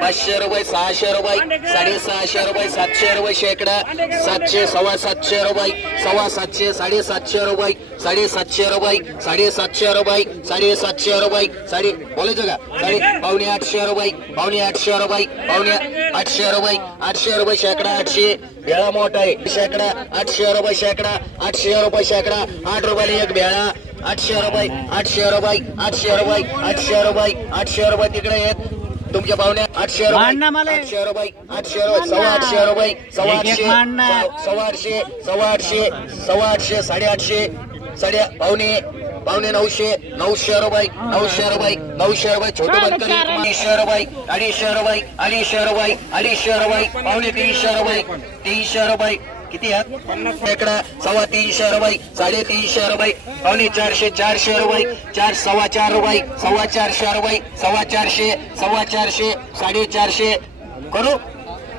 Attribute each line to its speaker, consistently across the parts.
Speaker 1: पाचशे रुपये सहाशे रुपये साडेसहाशे रुपये सातशे रुपये शेकडा सातशे सव्वा सातशे रुपये सव्वा सातशे साडेसातशे रुपये साडेसातशे रुपये साडेसातशे रुपये साडेसातशे रुपये साडे बोलायचं का? साडे पावणे आठशे रुपये पावणे आठशे रुपये पावणे आठशे रुपये आठशे रुपये शेकडा आठशे. भेळा मोठा आहे शेकडा आठशे रुपये शेकडा आठशे रुपये शेकडा आठ रुपयाला एक भेळा आठशे रुपये आठशे रुपये आठशे रुपये आठशे रुपये आठशे रुपये तिकडे येत. तुमच्या पाहुणे आठशे. आठशे रुपये आठशे रुपये सव्वा आठशे रुपये सव्वा आठशे. सव्वा- आठशे सव्वा आठशे सव्वा आठशे साडेआठशे साडे पावणे पावणे नऊशे नऊशे रुपये नऊशे रुपये नऊशे रुपये छोटे बंद अडीचशे रुपये अडीचशे रुपये अडीचशे रुपये अडीचशे रुपये पावणे तीनशे रुपये तीनशे रुपये किती आहेत शेकडा सव्वा तीनशे रुपये साडेतीनशे रुपये. पावणे चारशे चारशे रुपये चार सव्वा चार रुपये सव्वा चारशे रुपये सव्वा चारशे सव्वा चारशे साडेचारशे. करू?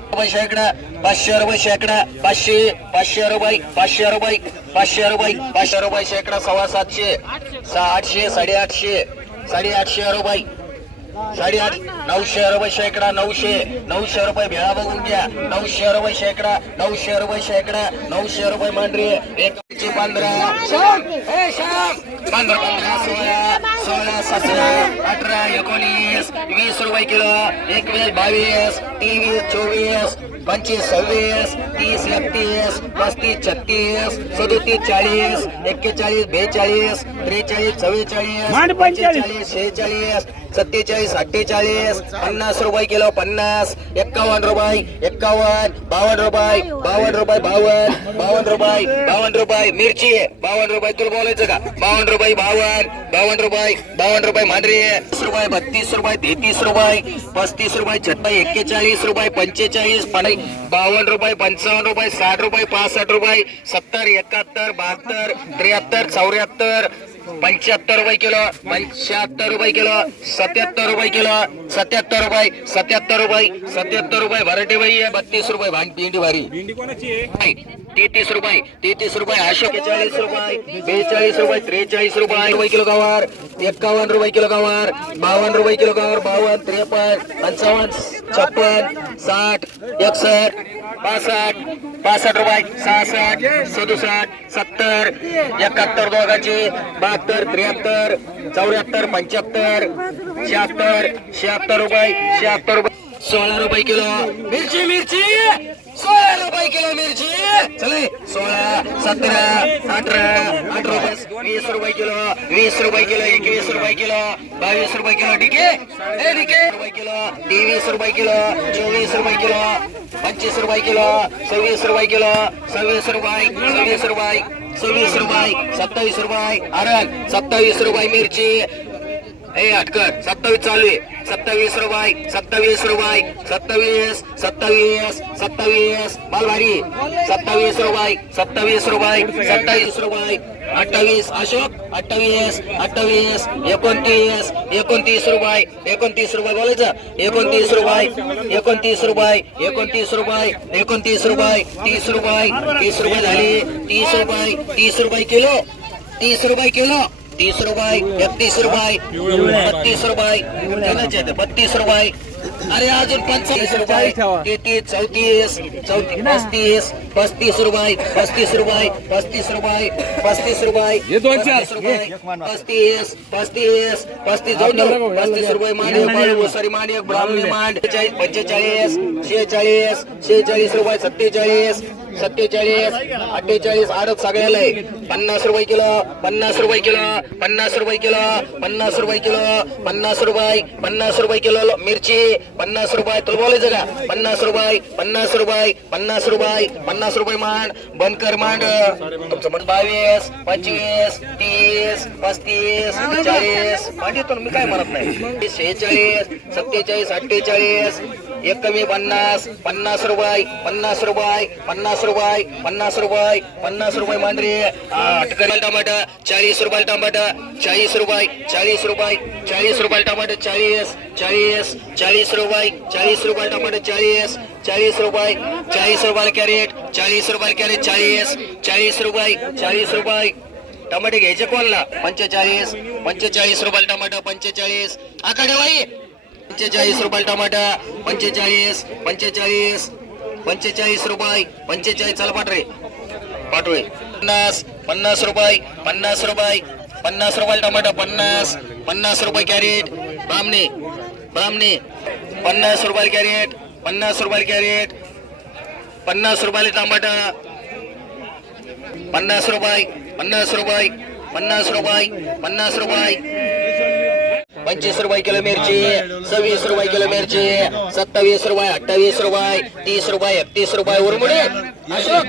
Speaker 1: रुपये शेकडा पाचशे रुपये शेकडा पाचशे पाचशे रुपये पाचशे रुपये पाचशे रुपये पाचशे रुपये शेकडा सव्वा सातशे सहा आठशे साडेआठशे साडेआठशे रुपये. साडेआठ नऊशे रुपये शेकडा नऊशे नऊशे रुपये भेळा बघून घ्या नऊशे रुपये शेकडा नऊशे रुपये शेकडा नऊशे रुपये मांडरे एकशे पंधरा. पंधरा पंधरा सोळा सोळा सतरा अठरा एकोणीस वीस रुपये किलो एकवीस बावीस तेवीस चोवीस पंचवीस सव्वीस तीस एकतीस पस्तीस छत्तीस सदोतीस चाळीस एक्केचाळीस बेचाळीस त्रेचाळीस चव्वेचाळीस.
Speaker 2: पंचेचाळीस
Speaker 1: शेहेचाळीस सत्तेचाळीस अठ्ठेचाळीस पन्नास रुपये किलो पन्नास एक्कावन्न रुपये एक्कावन्न बावन्न रुपये बावन्न रुपये बावन्न बावन्न रुपये बावन्न रुपये मिरची आहे बावन्न रुपये तुला बोलायचं का? बावन्न रुपये बावन्न बावन्न रुपये बावन्न रुपये मांडरी आहे रुपये बत्तीस रुपये तेहतीस रुपये पस्तीस रुपये छत्ता एक्केचाळीस रुपये पंचेचाळीस पण बावन्न रुपये पंचावन्न रुपये साठ रुपये पासष्ट रुपये सत्तर एकाहत्तर बहात्तर त्र्याहत्तर चौऱ्याहत्तर पंच्याहत्तर रुपये किलो पंच्याहत्तर रुपये किलो सत्याहत्तर रुपये किलो सत्याहत्तर रुपये सत्याहत्तर रुपये सत्याहत्तर रुपये भराटी बाई आहे बत्तीस रुपये भांड भेंडी भारी. तेहतीस रुपये तेहतीस रुपये अशोक चाळीस रुपये बेचाळीस रुपये त्रेचाळीस रुपये रुपये किलो गवार एक्कावन्न रुपये किलो गवार बावन्न रुपये किलो गवार बावन्न त्रेपन्न पंचावन्न छप्पन साठ एकसष्ट पासष्ट पासष्ट रुपये सहासष्ट सदुसष्ट सत्तर एकाहत्तर दोघाचे बहात्तर त्र्याहत्तर चौऱ्याहत्तर पंच्याहत्तर शहात्तर शहात्तर रुपये शहात्तर रुपये. सोळा रुपये किलो. मिरची मिरची. सोळा रुपये किलो मिरची. चले सोळा सतरा अठरा अठरा रुपये. वीस रुपये किलो वीस रुपये किलो एकवीस रुपये किलो बावीस रुपये किलो. ठीक आहे ठीक आहे रुपये किलो तेवीस रुपये किलो चोवीस रुपये किलो पंचवीस रुपये किलो सव्वीस रुपये किलो सव्वीस रुपये सव्वीस रुपये सव्वीस रुपये सत्तावीस रुपये अरग सत्तावीस रुपये मिरची हे अटकर सत्तावीस चालू आहे. सत्तावीस रुपये. सत्तावीस रुपये. सत्तावीस सत्तावीस सत्तावीस. मालभारी सत्तावीस रुपये. सत्तावीस रुपये. सत्तावीस रुपये. अठ्ठावीस अशोक. अठ्ठावीस अठ्ठावीस. एकोणतीस एकोणतीस रुपये. एकोणतीस रुपये बोलायचं. एकोणतीस रुपये. एकोणतीस रुपये. एकोणतीस रुपये. एकोणतीस रुपये. तीस रुपये. तीस रुपये झाले. तीस रुपये. तीस रुपये किलो. तीस रुपये किलो. तीस रुपये एकतीस रुपये बत्तीस रुपये? बत्तीस रुपये. अरे अजून पंचाळीस रुपये तेहतीस चौतीस चौतीस पस्तीस पस्तीस रुपये पस्तीस रुपये पस्तीस रुपये पस्तीस रुपये पस्तीस रुपये पस्तीस पस्तीस पस्तीस. पस्तीस रुपये मांडे सॉरी मांडे ब्राह्मणी मांड चाळीस पंचेचाळीस शेहेचाळीस शेहेचाळीस रुपये सत्तेचाळीस सत्तेचाळीस अठ्ठेचाळीस आडत सगळ्याला आहे. पन्नास रुपये किलो पन्नास रुपये किलो पन्नास रुपये किलो पन्नास रुपये किलो पन्नास रुपये पन्नास रुपये किलो मिरची पन्नास रुपये तुला बोलायचं का? पन्नास रुपये पन्नास रुपये पन्नास रुपये पन्नास रुपये मांड बनकर मांड. तुमचं मत बावीस पंचवीस तीस पस्तीस चाळीस. मांडी तो मी काय म्हणत नाही. शेहेचाळीस सत्तेचाळीस अठ्ठेचाळीस एक कमी पन्नास पन्नास रुपये पन्नास रुपये पन्नास रुपये पन्नास रुपये पन्नास रुपये मांडरे. अटकल टमाटर चाळीस रुपये टमाटर चाळीस रुपये चाळीस रुपये चाळीस रुपये टमाटर चाळीस चाळीस चाळीस रुपये चाळीस रुपये टमाटर चाळीस चाळीस रुपये चाळीस रुपये कॅरेट चाळीस रुपये कॅरेट चाळीस चाळीस रुपये चाळीस रुपये. टमाटे घ्यायचे कोणला? पंचेचाळीस पंचेचाळीस रुपये टमाटर पंचेचाळीस. आकडे बाई पंचेचाळीस रुपये टमाटा पंचेचाळीस पंचेचाळीस पंचेचाळीस रुपये पंचेचाळीस चला पाठवे पाठवे पन्नास पन्नास रुपये पन्नास रुपये पन्नास रुपये टमाटा पन्नास पन्नास रुपये कॅरेट. बामणे बामणे पन्नास रुपये कॅरेट पन्नास रुपये कॅरेट पन्नास रुपयाला टमाटा पन्नास रुपये पन्नास रुपये पन्नास रुपये पन्नास रुपये पंचवीस रुपये किलो मिरची सव्वीस रुपये किलो मिरची सत्तावीस रुपये अठ्ठावीस रुपये तीस रुपये एकतीस रुपये उरमुडे. अशोक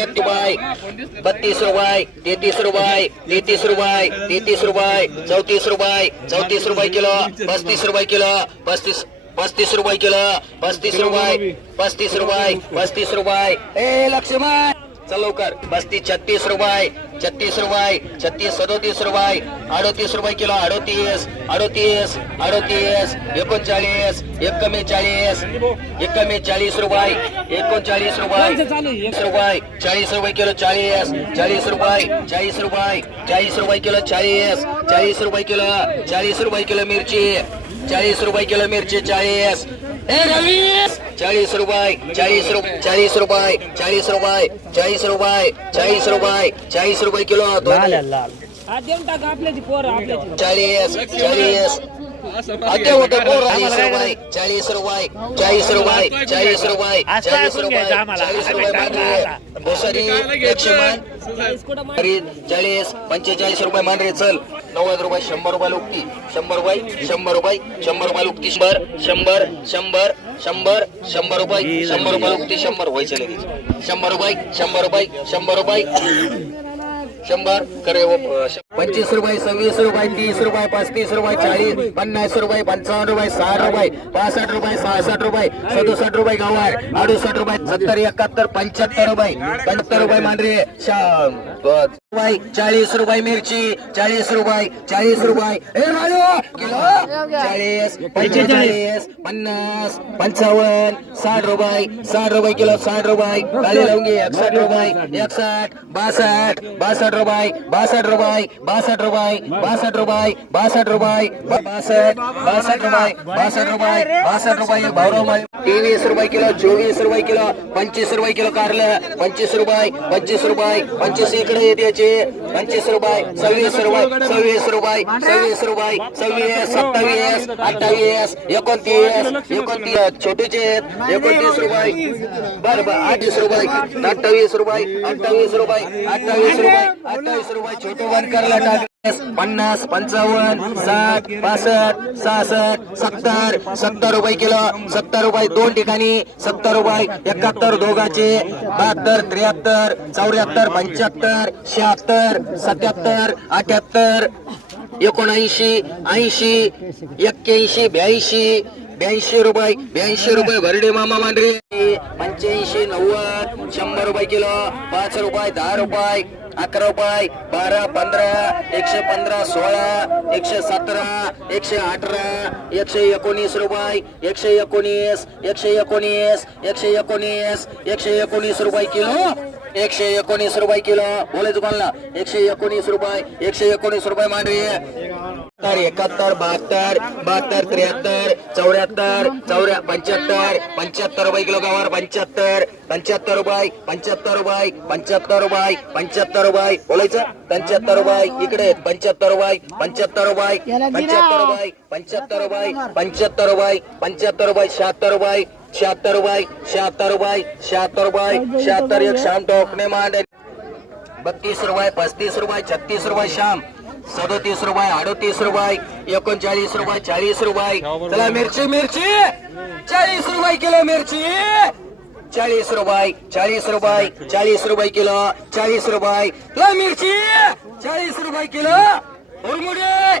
Speaker 1: एक रुपये बत्तीस रुपये तेहतीस रुपये तेहतीस रुपये तेहतीस रुपये चौतीस रुपये चौतीस रुपये किलो पस्तीस रुपये किलो पस्तीस पस्तीस रुपये किलो पस्तीस रुपये पस्तीस रुपये पस्तीस रुपये. ए लक्ष्मण! चल लवकर. पस्तीस छत्तीस रुपये छत्तीस रुपये छत्तीस सदोतीस रुपये अडोतीस रुपये किलो अडोतीस अडोतीस अडोतीस एकोणचाळीस एक कमी चाळीस एक कमी चाळीस रुपये एकोणचाळीस रुपये रुपये चाळीस रुपये किलो चाळीस चाळीस रुपये चाळीस रुपये चाळीस रुपये किलो चाळीस चाळीस रुपये किलो चाळीस रुपये किलो मिरची चाळीस रुपये किलो मिरची चाळीस चाळीस रुपये चाळीस रुपये चाळीस रुपये चाळीस रुपये चाळीस रुपये चाळीस रुपये चाळीस रुपये किलो
Speaker 2: हा
Speaker 1: चाळीस चाळीस. आता होतं पोर चाळीस रुपये चाळीस रुपये चाळीस रुपये चाळीस रुपये चाळीस रुपये चाळीस रुपये भोसरी लक्ष्मण
Speaker 2: चाळीस
Speaker 1: पंचेचाळीस रुपये मांडरे चल. नव्वद रुपये शंभर रुपये लुकती शंभर रुपये शंभर रुपये शंभर रुपये लुकती शंभर शंभर शंभर शंभर शंभर रुपये शंभर रुपये लुकती शंभर व्हायचे लगेच. शंभर रुपये शंभर रुपये शंभर रुपये शंभर करे पंचवीस रुपये सव्वीस रुपये तीस रुपये पस्तीस रुपये चाळीस पन्नास रुपये पंचावन्न रुपये साठ रुपये पासष्ट रुपये सहासष्ट रुपये सदुसष्ट रुपये गावार अडुसष्ट रुपये सत्तर एकाहत्तर पंच्याहत्तर रुपये पंच्याहत्तर रुपये मांडरे रुपये चाळीस रुपये मिरची चाळीस रुपये चाळीस रुपये. किलो? चाळीस पंचेचाळीस पन्नास पंचावन्न साठ रुपये साठ रुपये किलो साठ रुपये. काली लवंगी एकसष्ट रुपये एकसष्ट बासष्ट बासठ रुपये बासठ रुपये बासठ रुपये बासठ रुपये बासठ रुपये बासठ बासठ रुपये बासठ रुपये बासठ रुपये भाऊराव तेवीस रुपये किलो चोवीस रुपये किलो पंचवीस रुपये किलो कारलं. पंचवीस रुपये पंचवीस रुपये पंचवीस इकडे येते पंचवीस रुपये सव्वीस रुपये सव्वीस रुपये सव्वीस रुपये सव्वीस सत्तावीस अठ्ठावीस एकोणतीस एकोणतीस छोटीचे एकोणतीस रुपये. बर बर अठ्ठावीस रुपये. अठ्ठावीस रुपये अठ्ठावीस रुपये अठ्ठावीस रुपये अठ्ठावीस रुपये छोटू बनकरला टाक. पन्नास पंचावन्न साठ पासष्ट सहासष्ट सत्तर सत्तर रुपये किलो सत्तर रुपये दोन ठिकाणी सत्तर रुपये एकाहत्तर दोघाचे बहात्तर त्र्याहत्तर चौऱ्याहत्तर पंच्याहत्तर शहात्तर सत्याहत्तर अठ्याहत्तर एकोणऐंशी ऐंशी एक्क्याऐंशी ब्याऐंशी ब्याऐंशी रुपये ब्याऐंशी रुपये भरडे मामा मांडरे. पंच्याऐंशी नव्वद शंभर रुपये किलो पाच रुपये दहा रुपये अकरा रुपये बारा पंधरा एकशे पंधरा सोळा एकशे सतरा एकशे अठरा एकशे एकोणीस रुपये एकशे एकोणीस एकशे एकोणीस एकशे एकोणीस एकशे एकोणीस रुपये किलो एकशे एकोणीस रुपये किलो. बोलायचं कोणाला? एकशे एकोणीस रुपये एकशे एकोणीस रुपये मांडवी तर एकाहत्तर बहात्तर बहात्तर त्र्याहत्तर चौऱ्याहत्तर चौऱ्या पंच्याहत्तर पंच्याहत्तर रुपये किलो गवार पंच्याहत्तर पंच्याहत्तर रुपये पंच्याहत्तर रुपये पंच्याहत्तर रुपये पंच्याहत्तर रुपये बोलायचं पंच्याहत्तर रुपये इकडे पंच्याहत्तर रुपये पंच्याहत्तर रुपये पंच्याहत्तर रुपये पंच्याहत्तर रुपये पंच्याहत्तर रुपये पंच्याहत्तर रुपये शहात्तर रुपये शहात्तर रुपये शहात्तर रुपये शहात्तर रुपये शहात्तर एक शाम टोकणे मांडे बत्तीस रुपये पस्तीस रुपये छत्तीस रुपये श्याम सदोतीस रुपये अडोतीस रुपये एकोणचाळीस रुपये चाळीस रुपये. चला मिरची मिरची. चाळीस रुपये किलो मिरची. चाळीस रुपये चाळीस रुपये चाळीस रुपये किलो चाळीस रुपये. चला मिरची. चाळीस रुपये किलो.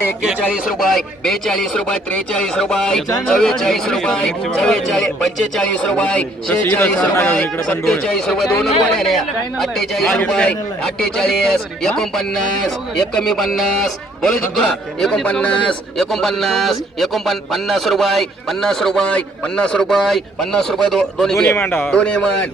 Speaker 1: एक्केचाळीस रुपये बेचाळीस रुपये त्रेचाळीस रुपये चव्वेचाळीस रुपये. चव्वेचाळीस पंचेचाळीस रुपये शेहेचाळीस रुपये सत्तेचाळीस रुपये दोन रुपये अठ्ठेचाळीस रुपये अठ्ठेचाळीस एकोणपन्नास एक कमी पन्नास बोलायचं तुला एकोणपन्नास एकोणपन्नास एकोणपन्न पन्नास रुपये पन्नास रुपये पन्नास रुपये पन्नास रुपये दोन्ही. दोन्ही मांड.